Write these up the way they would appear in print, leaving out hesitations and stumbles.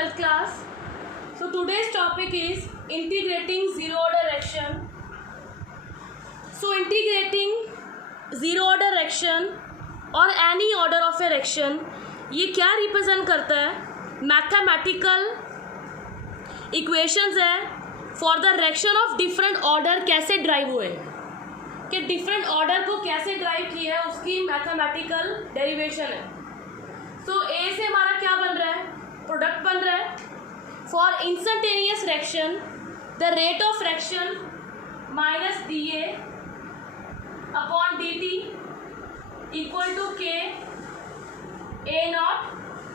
12th class. So today's topic is integrating zero order action. So integrating zero order action और any order of a action ये क्या represent करता है? Mathematical equations है for the reaction of different order कैसे drive हुए, कि different order को कैसे ड्राइव किया है उसकी मैथमेटिकल डेरिवेशन है. सो ए से हमारा क्या बन रहा है? प्रोडक्ट बन रहा है. For instantaneous reaction the rate of reaction minus D A upon D T equal to K A not.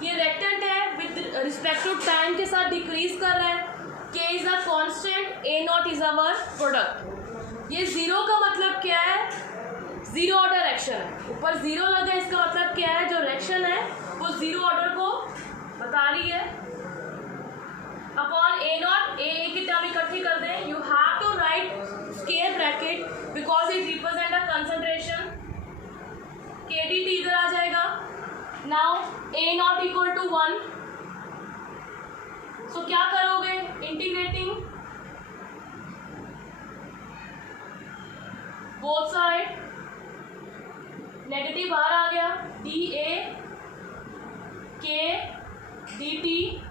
ये रेक्टेंट है विद रिस्पेक्ट टू टाइम के साथ डिक्रीज कर रहा है. K is a constant, A not is our product. ये zero का मतलब क्या है? जीरो ऑर्डर एक्शन है. ऊपर जीरो लगा है, इसका मतलब क्या है? जो रिएक्शन है वो जीरो ऑर्डर को बता रही है. अपॉन ए नॉट, ए की टर्म इकट्ठी कर दें. You have to write square bracket because it represent a concentration. K D T इधर आ जाएगा. Now A not equal to 1. So क्या करोगे? इंटीग्रेटिंग बोथ साइड, नेगेटिव बाहर आ गया. डी ए के डी टी,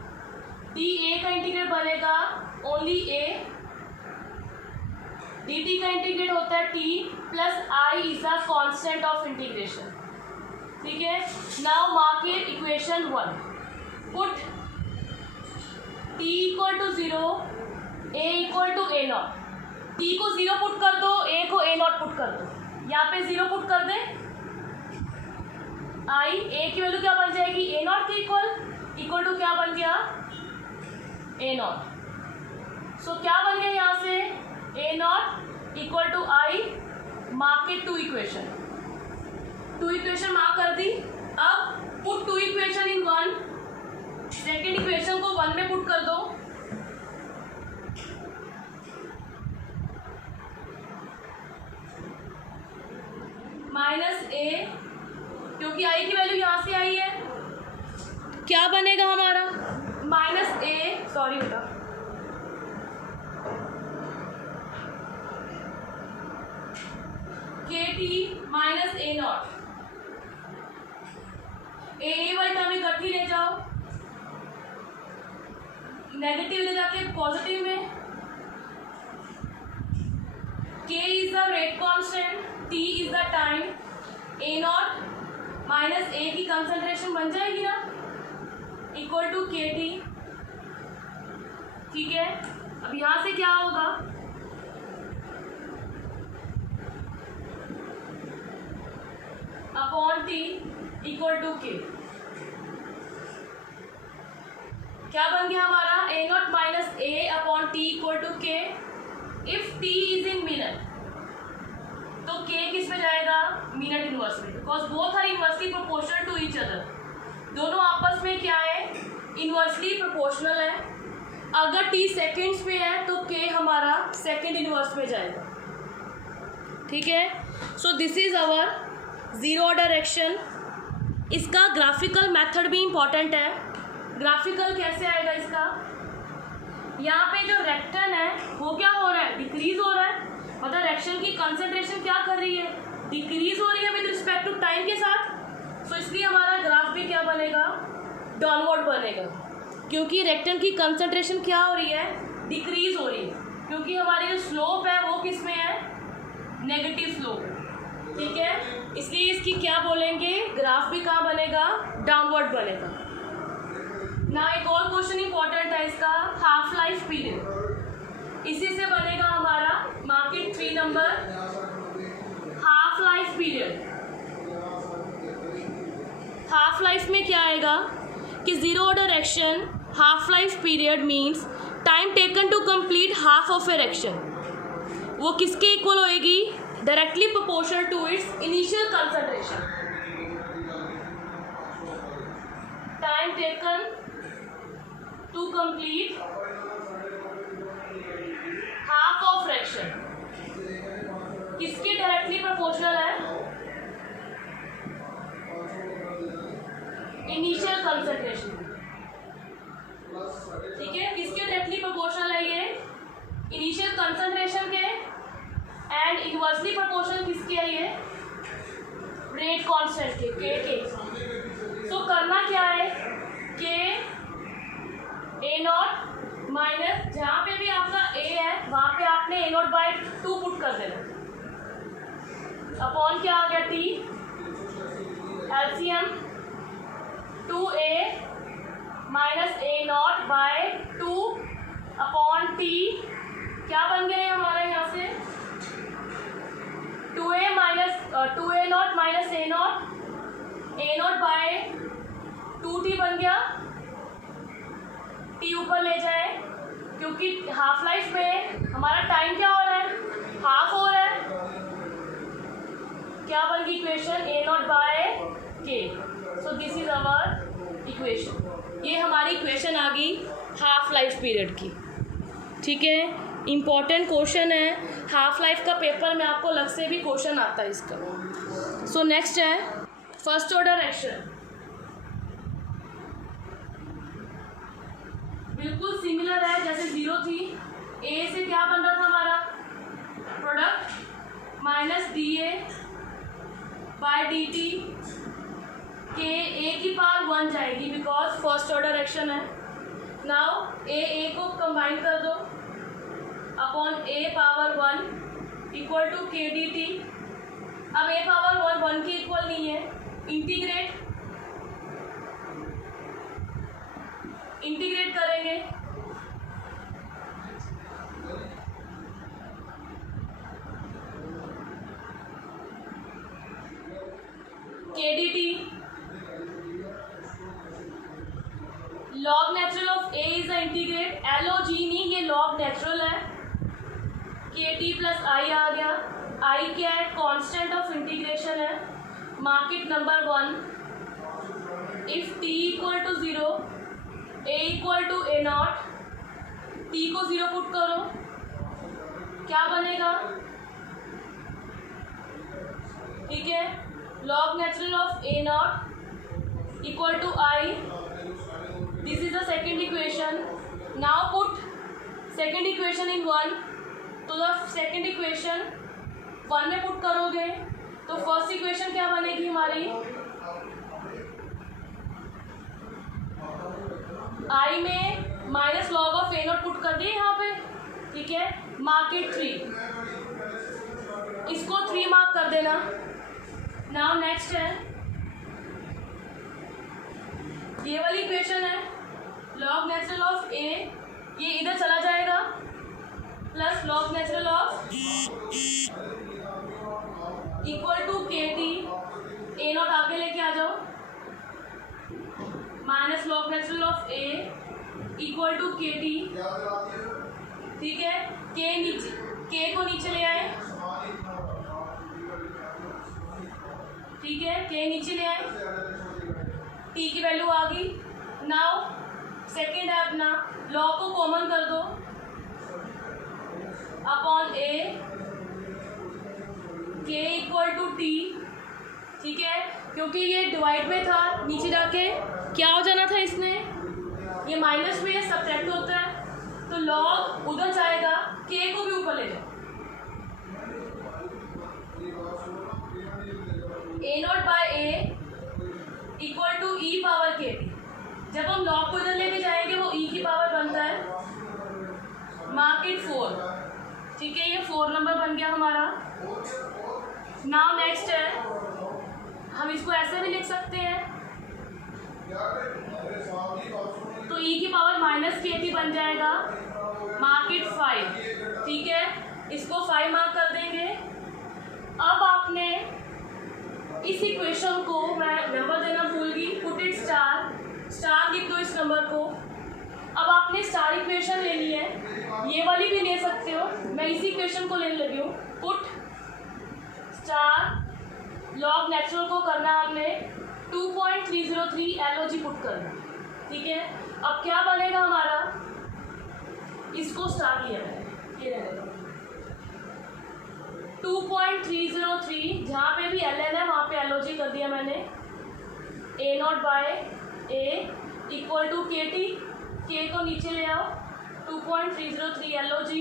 डी ए का इंटीग्रेट बनेगा ओनली ए, डी टी का इंटीग्रेट होता है T plus I is a constant of integration. ठीक है. Now mark it equation 1. Put T equal to 0, A equal to A not. T को 0 put कर दो, ए को ए नॉट पुट कर दो. यहाँ पे 0 पुट कर दे. आई ए की वैल्यू क्या बन जाएगी? ए नॉट के इक्वल टू क्या बन गया? A not. सो क्या बन गया यहाँ से? A not equal to I. Mark it two equation. Two equation mark कर दी. अब put two equation in 1. Second equation को 1 में पुट कर दो. माइनस ए, क्योंकि आई की वैल्यू यहां से आई है. क्या बनेगा हमारा? माइनस ए, सॉरी बेटा, के टी माइनस ए नॉट. ए वाली टर्म इकट्ठी ले जाओ, नेगेटिव ले जाके पॉजिटिव में. K is the rate constant, T is the time, A naught minus A की कंसंट्रेशन बन जाएगी ना, इक्वल टू के टी. ठीक है. अब यहां से क्या होगा? अपॉन टी इक्वल टू के. क्या बन गया हमारा? A naught minus A upon T equal to K. If T is in minute तो के किस में जाएगा? मिनट इनवर्स में, because both are inversely proportional to each other. दोनों आपस में क्या है? इनवर्सली प्रोपोर्शनल है. अगर टी सेकेंड्स में है तो के हमारा सेकेंड इनवर्स में जाएगा. ठीक है. So this is our zero order action. इसका ग्राफिकल मेथड भी इंपॉर्टेंट है. ग्राफिकल कैसे आएगा इसका? यहाँ पे जो रेक्टन है वो क्या हो रहा है? डिक्रीज हो रहा है. मतलब रिएक्शन की कंसंट्रेशन क्या कर रही है? डिक्रीज हो रही है विद रिस्पेक्ट टू टाइम के साथ. सो इसलिए हमारा ग्राफ भी क्या बनेगा? डाउनवर्ड बनेगा, क्योंकि रेक्टन की कंसंट्रेशन क्या हो रही है? डिक्रीज हो रही है, क्योंकि हमारी जो स्लोप है वो किस में है? Negative slope. ठीक है. इसलिए इसकी क्या बोलेंगे? ग्राफ भी कहाँ बनेगा? डाउनवर्ड बनेगा. ना एक और क्वेश्चन इंपॉर्टेंट है इसका, हाफ लाइफ पीरियड. इसी से बनेगा हमारा मार्केट 3 नंबर, half life period. Half life में क्या आएगा कि zero order action half life period means time taken to complete half of A reaction. वो किसके इक्वल होएगी? Directly proportional to its initial concentration. Time taken to complete half of reaction किसके directly proportional है? Initial concentration. किया ये rate constant के तो करना क्या है के ए नॉट माइनस जहाँ पे भी आपका ए है वहाँ पे आपने ए नॉट बाई 2 पुट कर देना अपॉन क्या आ गया T LCM 2a minus A not by 2 upon T क्या बन गया है हमारा यहाँ से 2a not minus A not by 2t बन गया। टी ऊपर ले जाए क्योंकि हाफ लाइफ में हमारा टाइम क्या हो रहा है हाफ हो रहा है। क्या बन गई इक्वेशन ए नॉट बाय के। सो दिस इज अवर इक्वेशन। ये हमारी इक्वेशन आ गई हाफ लाइफ पीरियड की। ठीक है, इम्पॉर्टेंट क्वेश्चन है हाफ लाइफ का पेपर में आपको अलग से भी क्वेश्चन आता है इसका। सो नेक्स्ट है फर्स्ट ऑर्डर एक्शन। बिल्कुल सिमिलर है जैसे 0 थी। ए से क्या बन रहा था हमारा product minus D A by D T K A की पावर 1 जाएगी बिकॉज फर्स्ट ऑर्डर एक्शन है। नाउ ए को कंबाइन कर दो upon A power 1 equal to K D T. अब ए पावर 1 के इक्वल नहीं है, इंटीग्रेट करेंगे K D T log natural of A is the integrate L O G नहीं, ये लॉग नेचुरल है। के टी प्लस आई आ गया। आई क्या है कांस्टेंट ऑफ इंटीग्रेशन है। Mark it number 1 if T equal to 0 A equal to A not T को 0 put करो क्या बनेगा। ठीक है, log natural of a naught equal to I. This is the second equation. Now put second equation in 1. तो the second equation 1 में put करोगे तो फर्स्ट इक्वेशन क्या बनेगी हमारी I में minus log of A not put कर दिए यहाँ पे। ठीक है, मार्क इट 3, इसको 3 मार्क कर देना। नाउ नेक्स्ट है ये वाली इक्वेशन है लॉग नेचुरल ऑफ ए, ये इधर चला जाएगा plus log natural of equal to K T A not आगे लेके आ जाओ minus log natural of A equal to K T. ठीक है, के को नीचे ले आए। ठीक है, के नीचे ले आए, टी की वैल्यू आ गई। नाउ सेकेंड है अपना लॉग को कॉमन कर दो अपॉन ए के इक्वल टू टी। ठीक है, क्योंकि ये डिवाइड में था नीचे जाके क्या हो जाना था इसने, ये माइनस में सब्ट्रैक्ट होता है तो लॉग उधर जाएगा, के को भी ऊपर ले जाओ। A not by A equal to E power K T. जब हम लॉग को इधर लेके जाएंगे वो ई की पावर बनता है। Mark it 4। ठीक है, ये 4 नंबर बन गया हमारा। नाउ नेक्स्ट है हम इसको ऐसे भी लिख सकते हैं तो ई की पावर माइनस के टी बन जाएगा। Mark it 5। ठीक है, इसको 5 मार्क कर देंगे। अब आपने इस इक्वेशन को मैं नंबर देना भूल गई, पुट इट स्टार लिख दो इस नंबर को। अब आपने स्टार इक्वेशन लेनी है, ये वाली भी ले सकते हो, मैं इसी इक्वेशन को लेने लगी हूँ। पुट स्टार लॉग नेचुरल को करना है आपने 2.303 LOG पुट करना। ठीक है, अब क्या बनेगा हमारा, इसको स्टार लिया है, ये रहेगा 2.303, जहाँ पे भी LN है वहाँ पे LOG कर दिया मैंने। A not by A equal to K T, K को नीचे ले आओ 2.303 LOG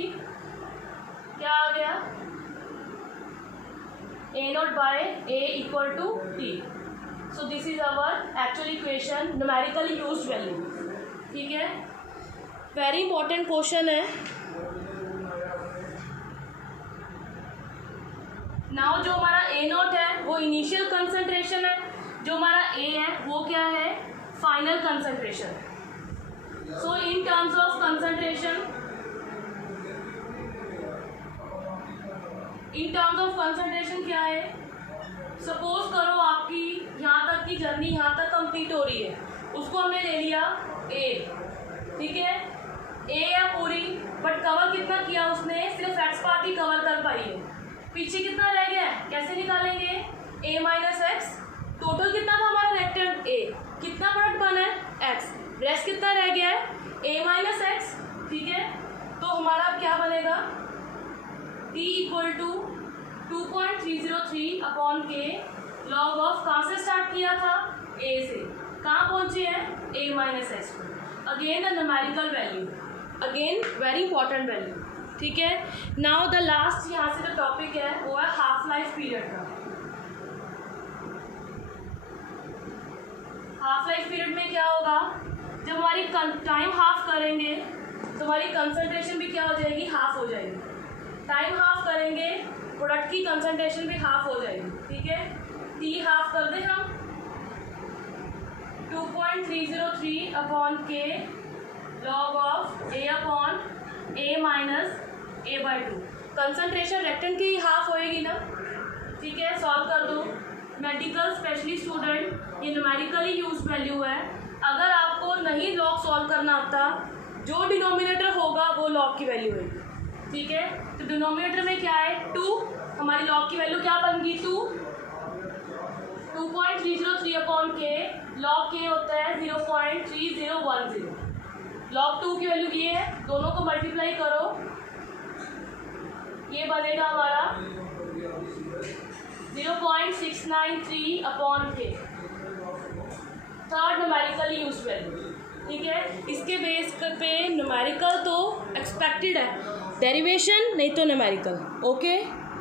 क्या आ गया A not by A equal to T. So this is our actual equation, numerically used value. ठीक है, वेरी इंपॉर्टेंट क्वेश्चन है. नाउ जो हमारा ए नॉट है वो इनिशियल कंसंट्रेशन है, जो हमारा ए है वो क्या है, final concentration. So in terms of concentration, क्या है, सपोज करो आपकी यहाँ तक की जर्नी यहाँ तक कंप्लीट हो रही है, उसको हमने ले लिया ए. ठीक है, ए है पूरी, बट कवर कितना किया उसने, सिर्फ एक्स पार्ट ही कवर कर पाई है. पीछे कितना रह गया है, कैसे निकालेंगे, ए माइनस एक्स. टोटल कितना था हमारा रेक्टेंगल ए, कितना प्रोडक्ट बना है एक्स, रेस्ट कितना रह गया है ए माइनस एक्स. ठीक है, तो हमारा क्या बनेगा, टी इक्वल टू 2.303 अपॉन के लॉग ऑफ, कहाँ से स्टार्ट किया था, ए से, कहाँ पहुँचे हैं ए माइनस एक्स को. Again the numerical value, again very important value. ठीक है, नाउ द लास्ट यहाँ से जो टॉपिक है वो है हाफ लाइफ पीरियड का. हाफ लाइफ पीरियड में क्या होगा, जब हमारी टाइम हाफ करेंगे तो हमारी कंसंट्रेशन भी क्या हो जाएगी, हाफ हो जाएगी. टाइम हाफ करेंगे, प्रोडक्ट की कंसंट्रेशन भी हाफ हो जाएगी. ठीक है, टी हाफ कर दें हम, 2.303 अपॉन के log of A upon A minus A by 2. Concentration rectangle की हाफ होएगी ना. ठीक है, सॉल्व कर दो. मेडिकल स्पेशली स्टूडेंट, ये न्यूमेरिकली यूज वैल्यू है. अगर आपको नहीं लॉग सॉल्व करना आता, जो डिनोमिनेटर होगा वो लॉग की वैल्यू है. ठीक है, तो डिनोमिनेटर में क्या है 2, हमारी लॉग की वैल्यू क्या बन गई 2. 2.303 अपॉन के, लॉग के होता है 0.3010. लॉग 2 की वैल्यू ये है, दोनों को मल्टीप्लाई करो, ये बनेगा हमारा 0.693 अपॉन के, थर्ड न्यूमेरिकली यूज वैल्यू. ठीक है, इसके बेस पे न्यूमेरिकल तो एक्सपेक्टेड है, डेरिवेशन नहीं तो न्यूमेरिकल. ओके.